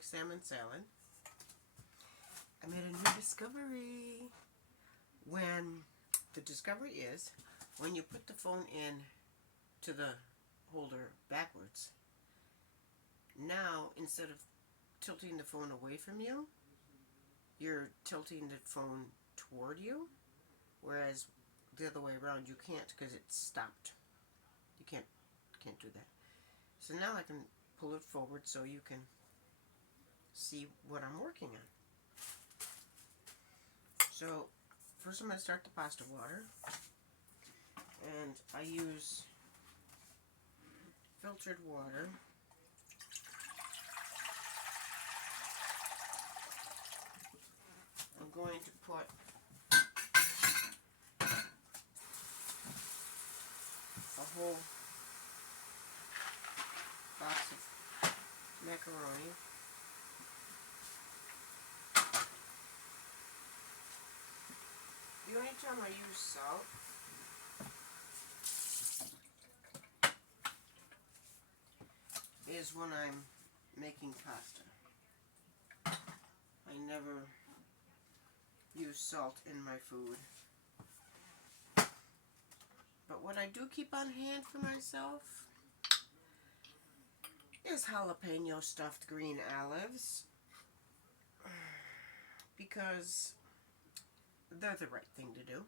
make salmon salad. I made a new discovery. The discovery is when you put the phone in to the holder backwards, now instead of tilting the phone away from you, you're tilting the phone toward you, whereas the other way around you can't because it's stopped. You can't do that. So now I can pull it forward so you can see what I'm working on. So first I'm going to start the pasta water, and I use filtered water. I'm going to put a whole box of macaroni. The only time I use salt is when I'm making pasta. I never use salt in my food. But what I do keep on hand for myself is jalapeno stuffed green olives, because they're the right thing to do.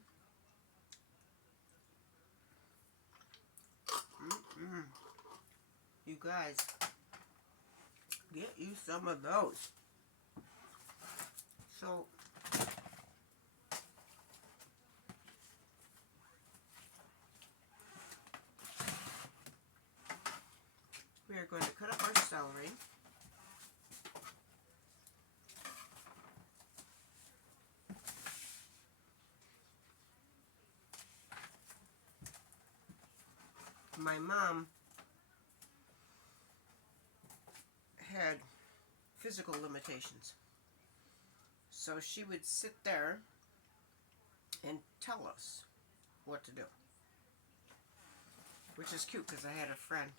You guys, get you some of those. So we are going to cut up our celery. My mom had physical limitations, so she would sit there and tell us what to do, which is cute because I had a friend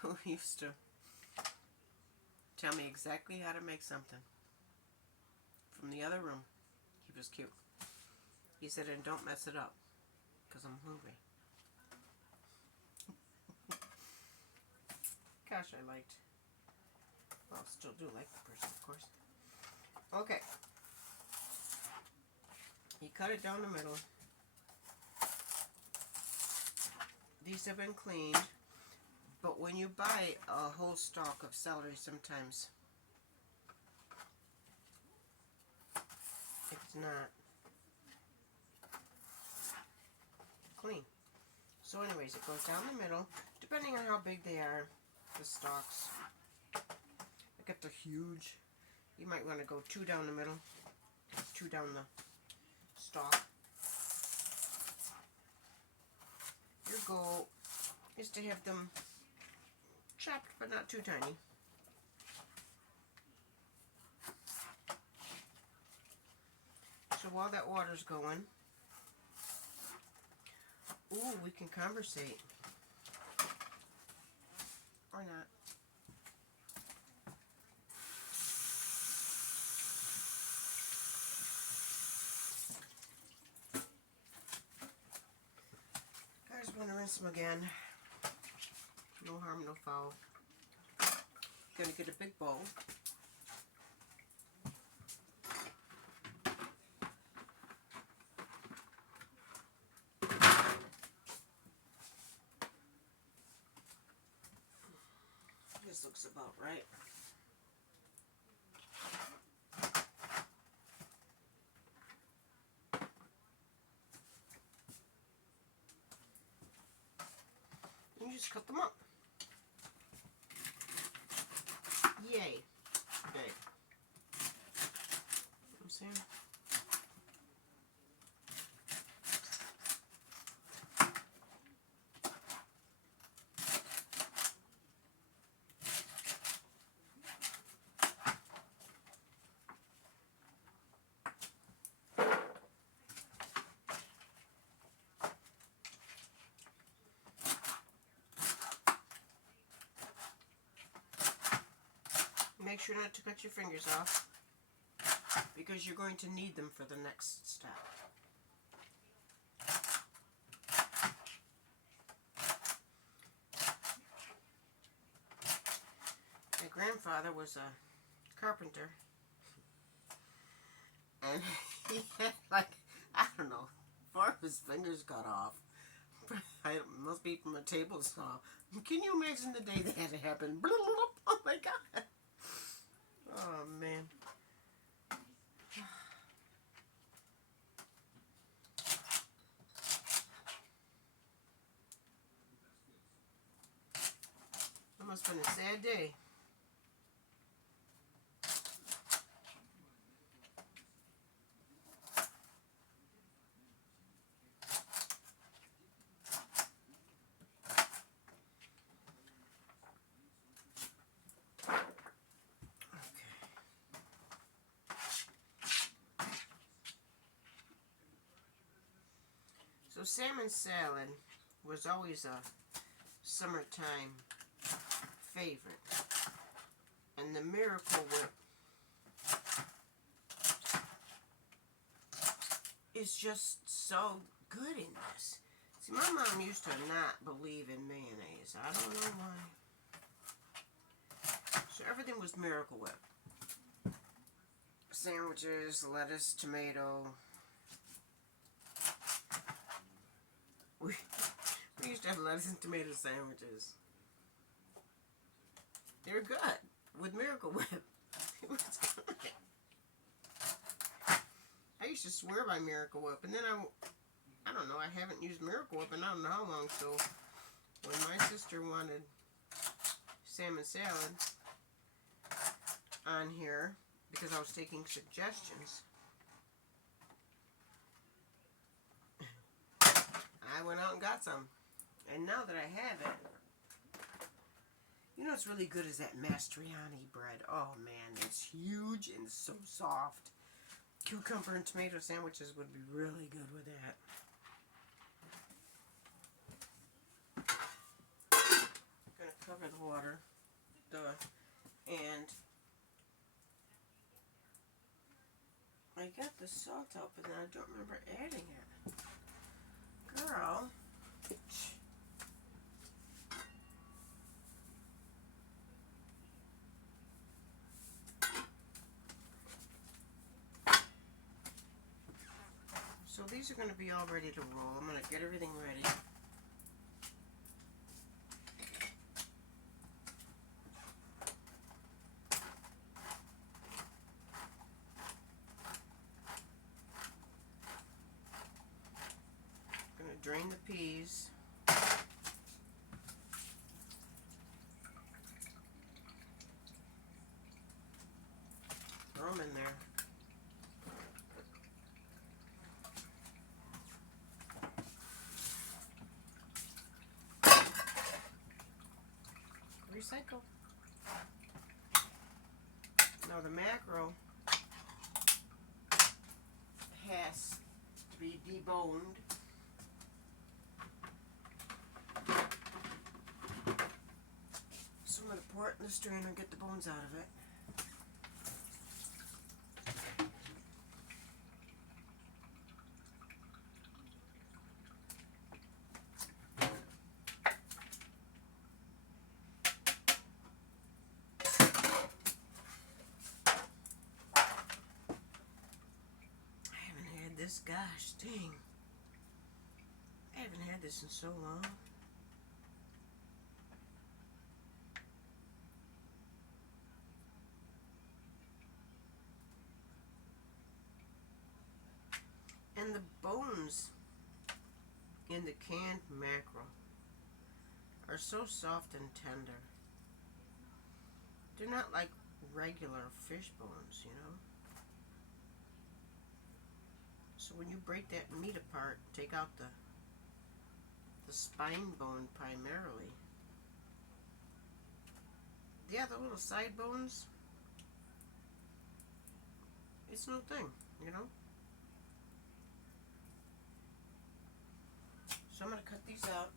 who used to tell me exactly how to make something from the other room. He was cute. He said, and don't mess it up because I'm hungry. Gosh, I liked, well, still do like the person, of course. Okay. You cut it down the middle. These have been cleaned, but when you buy a whole stalk of celery, sometimes it's not clean. So anyways, it goes down the middle, depending on how big they are, the stalks. Like if they're huge, you might want to go 2 down the middle, 2 down the stalk. Your goal is to have them chopped but not too tiny. So while that water's going, ooh, we can conversate. Or not. Guys, I'm gonna rinse them again. No harm, no foul. Gonna get a big bowl. This looks about right. You just cut them up. Yay. Okay. I'm saying. make sure not to cut your fingers off because you're going to need them for the next step. My grandfather was a carpenter, and he had, like, I don't know, 4 of his fingers cut off. It must be from a table saw. Can you imagine the day that had to happen? Oh my God. Oh man. That must have been a sad day. So salmon salad was always a summertime favorite. And the Miracle Whip is just so good in this. See, my mom used to not believe in mayonnaise. I don't know why. So everything was Miracle Whip. Sandwiches, lettuce, tomato. We used to have lettuce and tomato sandwiches. They were good with Miracle Whip. It was good. I used to swear by Miracle Whip, and then I don't know, I haven't used Miracle Whip in I don't know how long, so when my sister wanted salmon salad on here, because I was taking suggestions, I went out and got some. And now that I have it, you know what's really good is that Mastriani bread. Oh man, it's huge and so soft. Cucumber and tomato sandwiches would be really good with that. I'm going to cover the water. And I got the salt out, but then I don't remember adding it. Girl. So these are going to be all ready to roll. I'm going to get everything ready. I'm going to drain the peas. Throw them in there. Recycle. Now the mackerel has to be deboned. So I'm going to pour it in the strainer and get the bones out of it. This, gosh dang, I haven't had this in so long. And the bones in the canned mackerel are so soft and tender. They're not like regular fish bones, you know. So when you break that meat apart, take out the spine bone primarily. Yeah, the little side bones, it's no thing, you know. So I'm going to cut these out.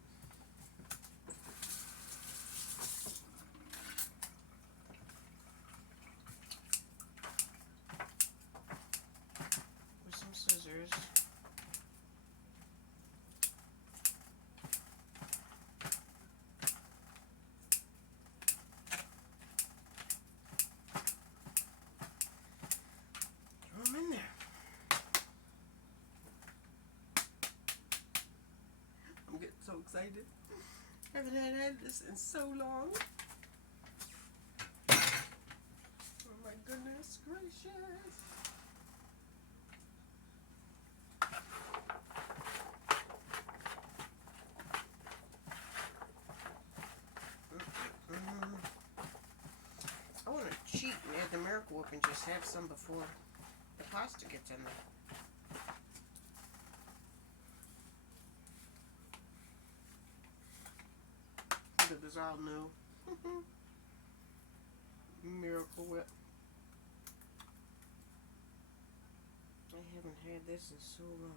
excited. Haven't had this in so long. Oh my goodness gracious. I want to cheat and add the Miracle Whip and just have some before the pasta gets in there. It was all new. Miracle Whip. I haven't had this in so long.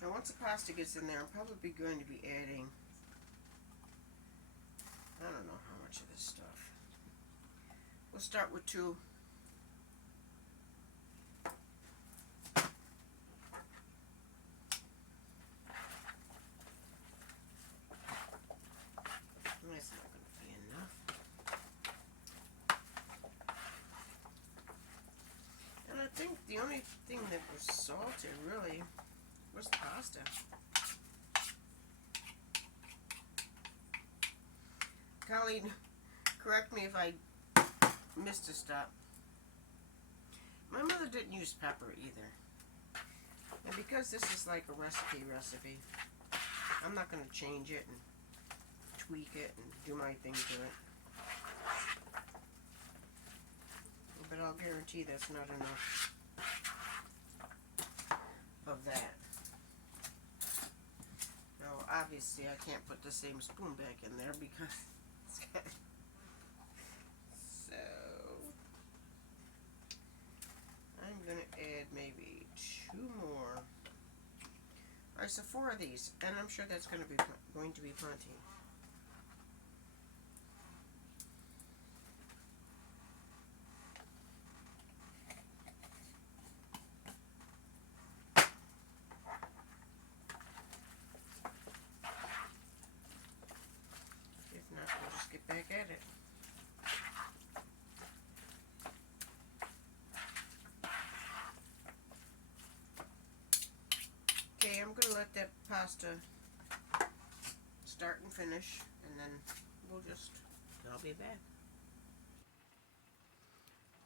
Now once the pasta gets in there, I'm probably going to be adding, I don't know how much of this stuff. We'll start with 2. That's not going to be enough. And I think the only thing that was salted really was the pasta. Colleen, correct me if I missed a step. My mother didn't use pepper either. And because this is like a recipe, I'm not going to change it and tweak it and do my thing to it. But I'll guarantee that's not enough of that. Now, obviously, I can't put the same spoon back in there because it's got... So, I'm going to add maybe 2 more. Alright, so 4 of these, and I'm sure that's going to be plenty. If not, we'll just get back at it. Okay, I'm going to let that pasta start and finish, and then I'll be back.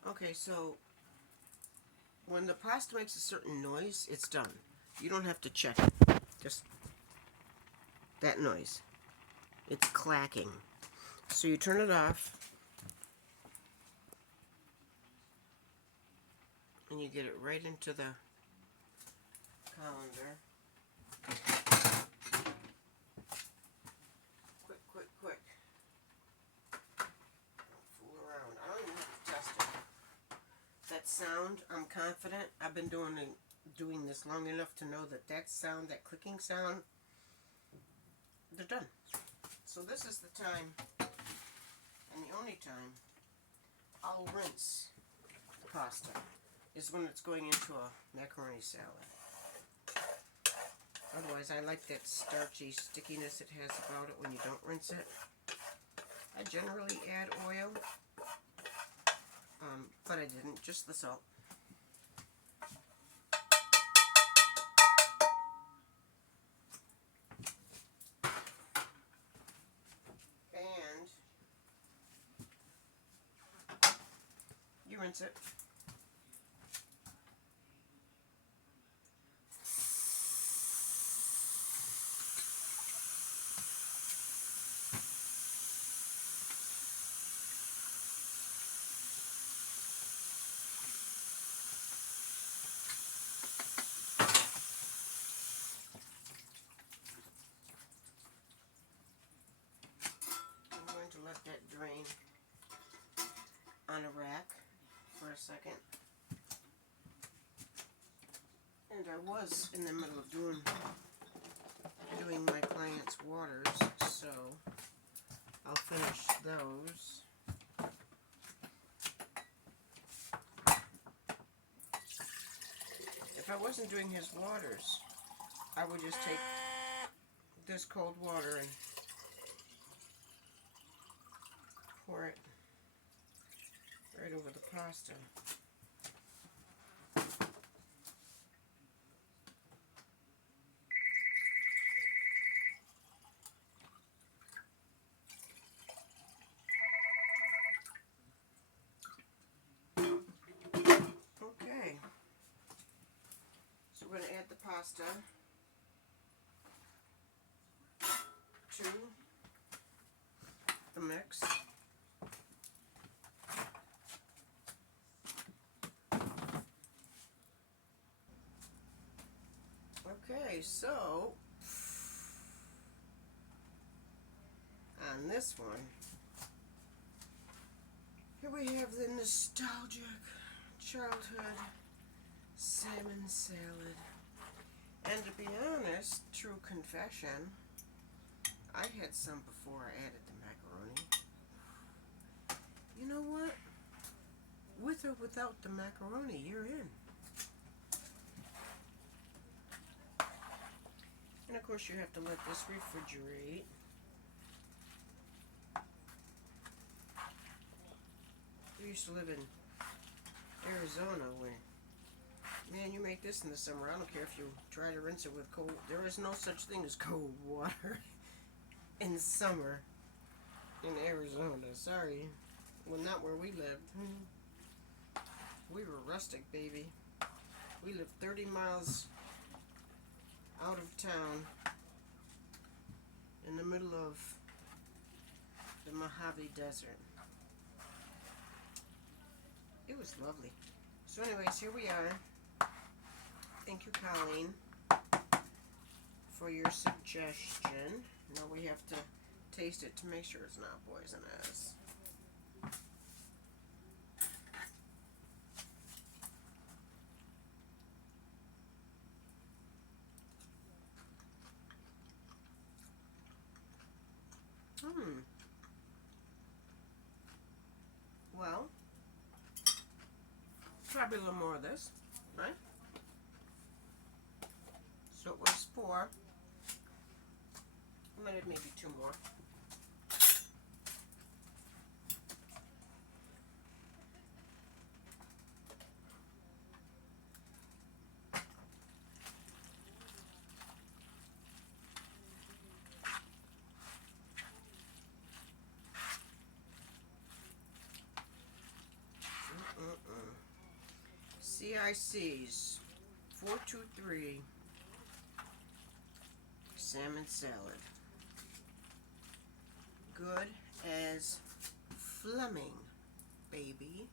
Okay, so when the pasta makes a certain noise, it's done. You don't have to check it. Just that noise. It's clacking. So you turn it off, and you get it right into the colander. Quick. Don't fool around. I don't even have to test it. That sound, I'm confident. I've been doing this long enough to know that sound, that clicking sound, they're done. So this is the time, and the only time, I'll rinse the pasta, is when it's going into a macaroni salad. Otherwise, I like that starchy stickiness it has about it when you don't rinse it. I generally add oil, but I didn't, just the salt. And you rinse it. Let that drain on a rack for a second. And I was in the middle of doing my client's waters, so I'll finish those. I wasn't doing his waters, I would just take this cold water and pour it right over the pasta. Okay, so we're going to add the pasta to the mix. Okay, so on this one, here we have the nostalgic childhood salmon salad. And to be honest, true confession, I had some before I added the macaroni. You know what? With or without the macaroni, you're in. And of course you have to let this refrigerate. We used to live in Arizona where, man, you make this in the summer. I don't care if you try to rinse it with cold. There is no such thing as cold water in summer in Arizona. Sorry. Well, not where we lived. We were rustic, baby. We lived 30 miles out of town in the middle of the Mojave Desert. It was lovely. So anyways, here we are. Thank you, Colleen, for your suggestion. Now we have to taste it to make sure it's not poisonous. Well, probably a little more of this, right? So it was 4. I'm gonna maybe 2 more. CIC's 423 salmon salad. Good as Fleming, baby.